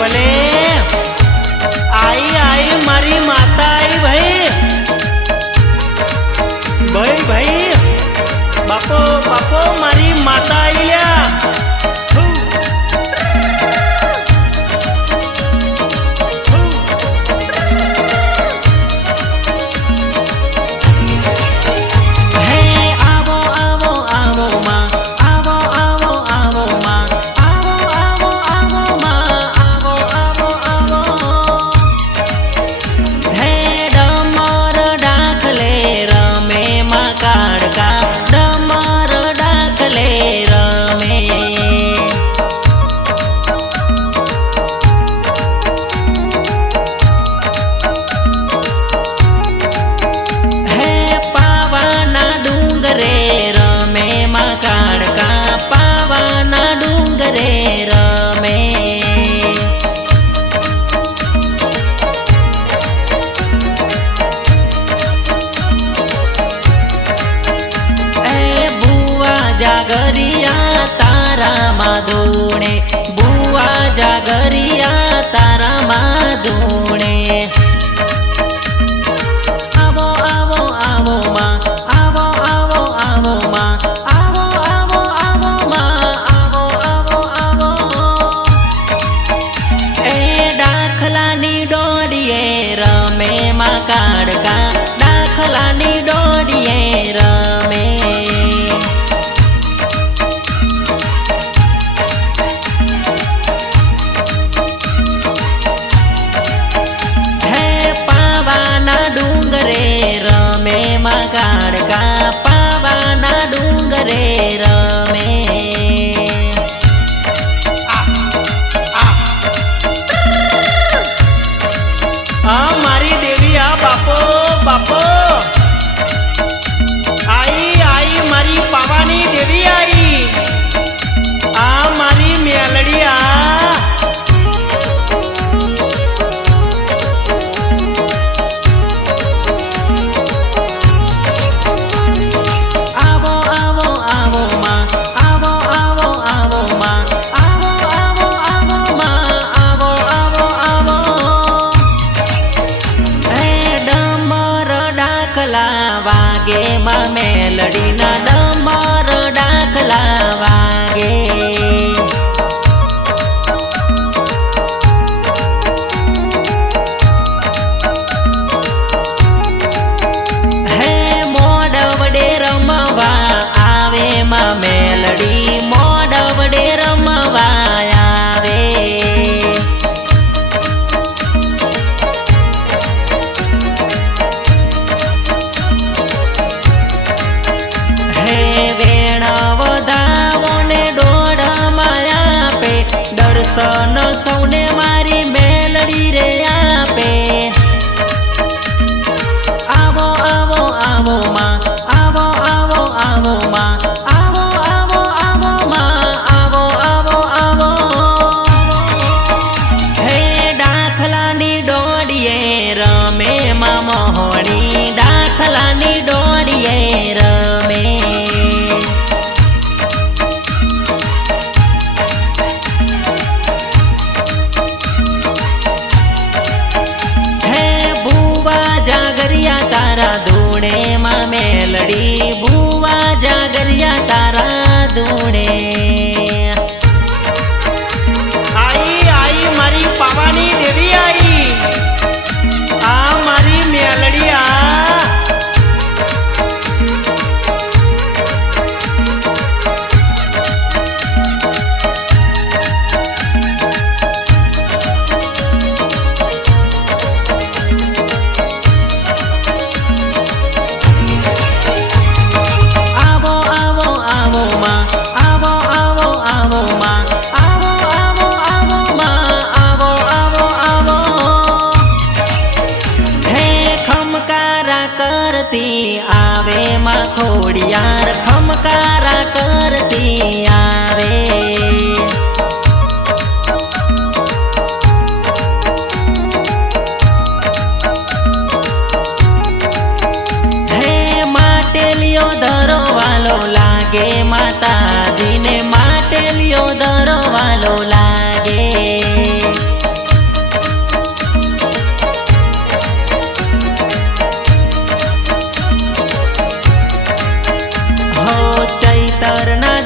ભલે आई आई मारी माता आई भाई भाई भाई बापो बापो मारी माता आई ल्या जागरिया तारा माधुणे बुआ जागरिया तारा माधुणे आवो आवो आवो माँ आवो आवो आवो माँ आवो आवो आवो माँ आवो आवो आवो ए दाखलानी डोडिये रमे माँ काड़का दाखलानी डोडिये रमे काड़का पावाना डूंगरे रमे मारी देवी आ बापो बापो आई आई मारी पावानी देवी आई मारी मेलड़ी वागे माँ मेलड़ी ना डमर डाकला वागे हे मोडवडे रमवा आवे माँ मेलड़ी मोडवडे रमवा आवे दर्शन सौने मारी मेलड़ी रे आपे आवो आवो आवो माँ आवो आवो आवो माँ आवो आवो आवो माँ आवो आवो आवो हे दाखलानी डोडिये रमे माँ मोहनी दाखलानी डोडिये रमे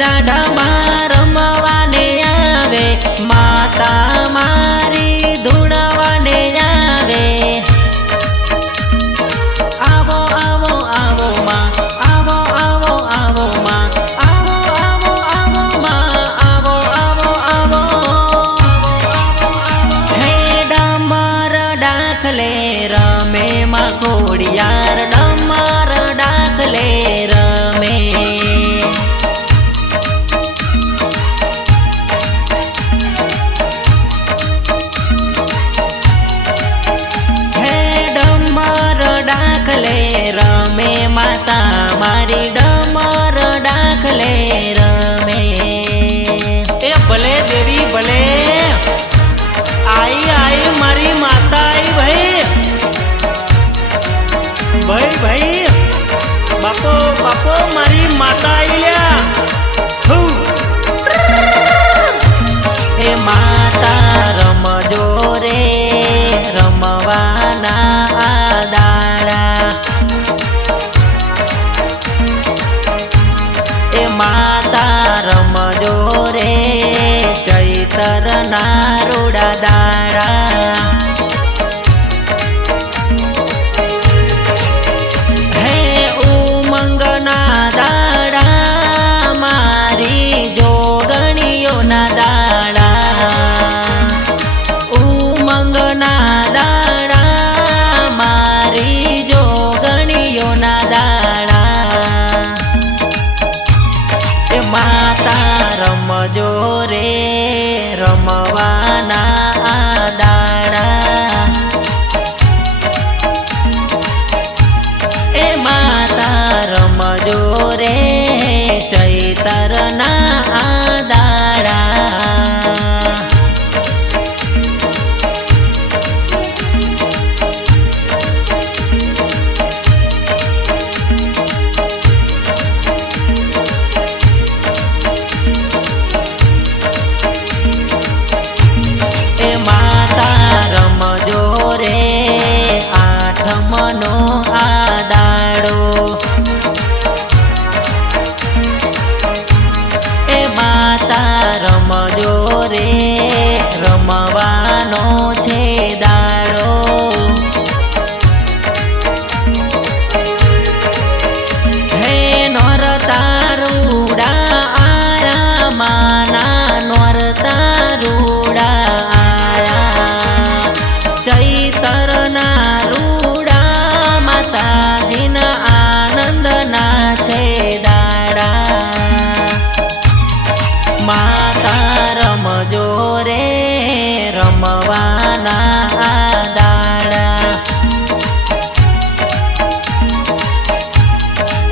દાઢમાં રમવાને આવે, માતા મારી ધૂણવાને આવે. આવો આવો આવો માં, આવો આવો આવો માં, આવો આવો આવો માં, આવો આવો આવો. હે ડમર ડાકલે રમે માં ખોડિયાર, ડમર ડાકલે રમે. રમે માતા મારી ડમર ડાકલે રમે. એ ભલે દેવી ભલે, આઈ આઈ મારી માતા આઈ ભાઈ. ભાઈ ભાઈ બાપો બાપો મારી માતા આઈ લ્યા. એ માતા રમજો રે રમવાના આ દાડા. એ માતા રમજો રે ચૈતર ના રૂડા દાડા. હે ઉમંગના દાડા મારી જોગણીઓના દાડા. ઉમંગના દાડા મારી જોગણીઓના દાડા. એ માતા રમજો રે રમવાના આ દાડા. એ માતા રમજો રે ચૈતરના આ દાડા. રમજો રે આઠમનો આ દાડો. એ માતા રમજો રે રમવાનો છે દાડો. હે નોરતા રૂડા આયા માના નોરતા રૂડા આયા. ચૈતરના રૂડા માતાજીના આનંદના છે દાડા. માતા રમજો રે રમવાના આ દાડા.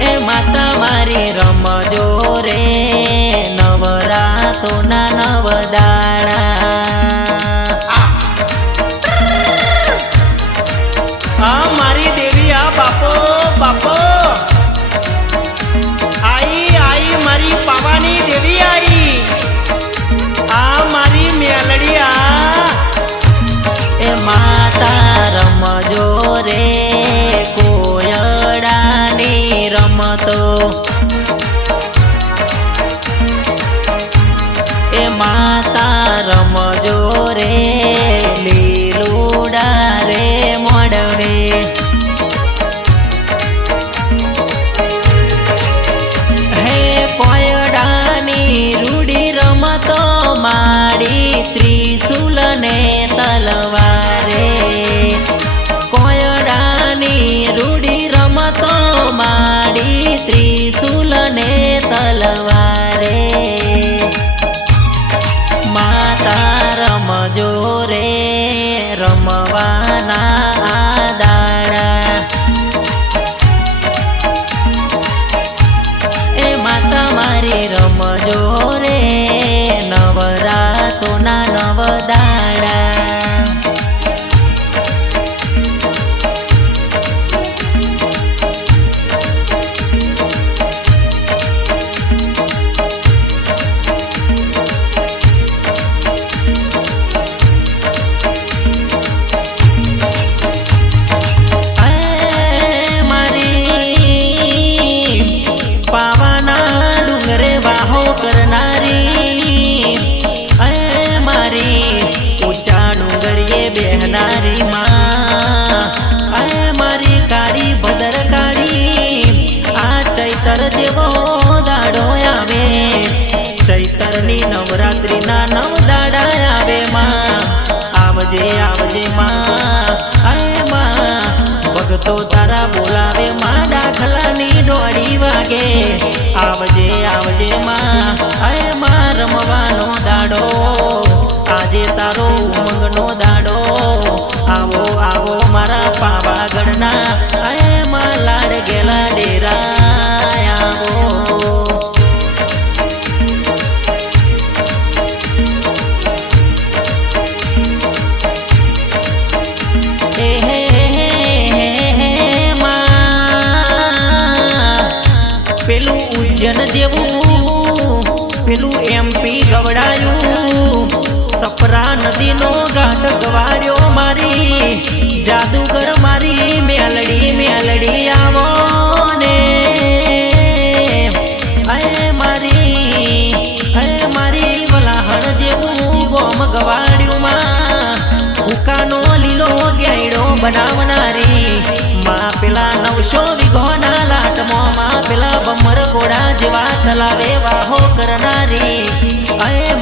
એ માતા મારી રમજો રે નવરાતોના નવ દાડા. આ મારી દેવી આ બાપો બાપો આઈ આઈ મારી પાવાની દેવી આઈ. આ મારી મેલડી આ. એ માતા રમજો રે કોયડાની રમતો. એ પેલું એમપી ગવડાયું સપરા નદીનો ઘાટ ગવાડ્યો મારી જાદુગર મારી મેલડી મેલડી આવો ને મારી વલાહણ જેવું ગોમ ગવાડ્યું માં ઉકાનો લીલો ગેડો બનાવનારી માં પેલા 900 વીઘોના લાટમાં માં પેલા બમર ઘોડા જેવા તલાવે વાહો કરનારી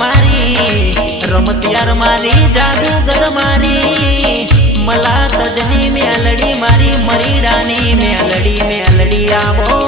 મારી રમતિયાર મારી જાદુગર મારી મલા તજની મેલડી મારી મરીડાની મેલડી મેલડી આવો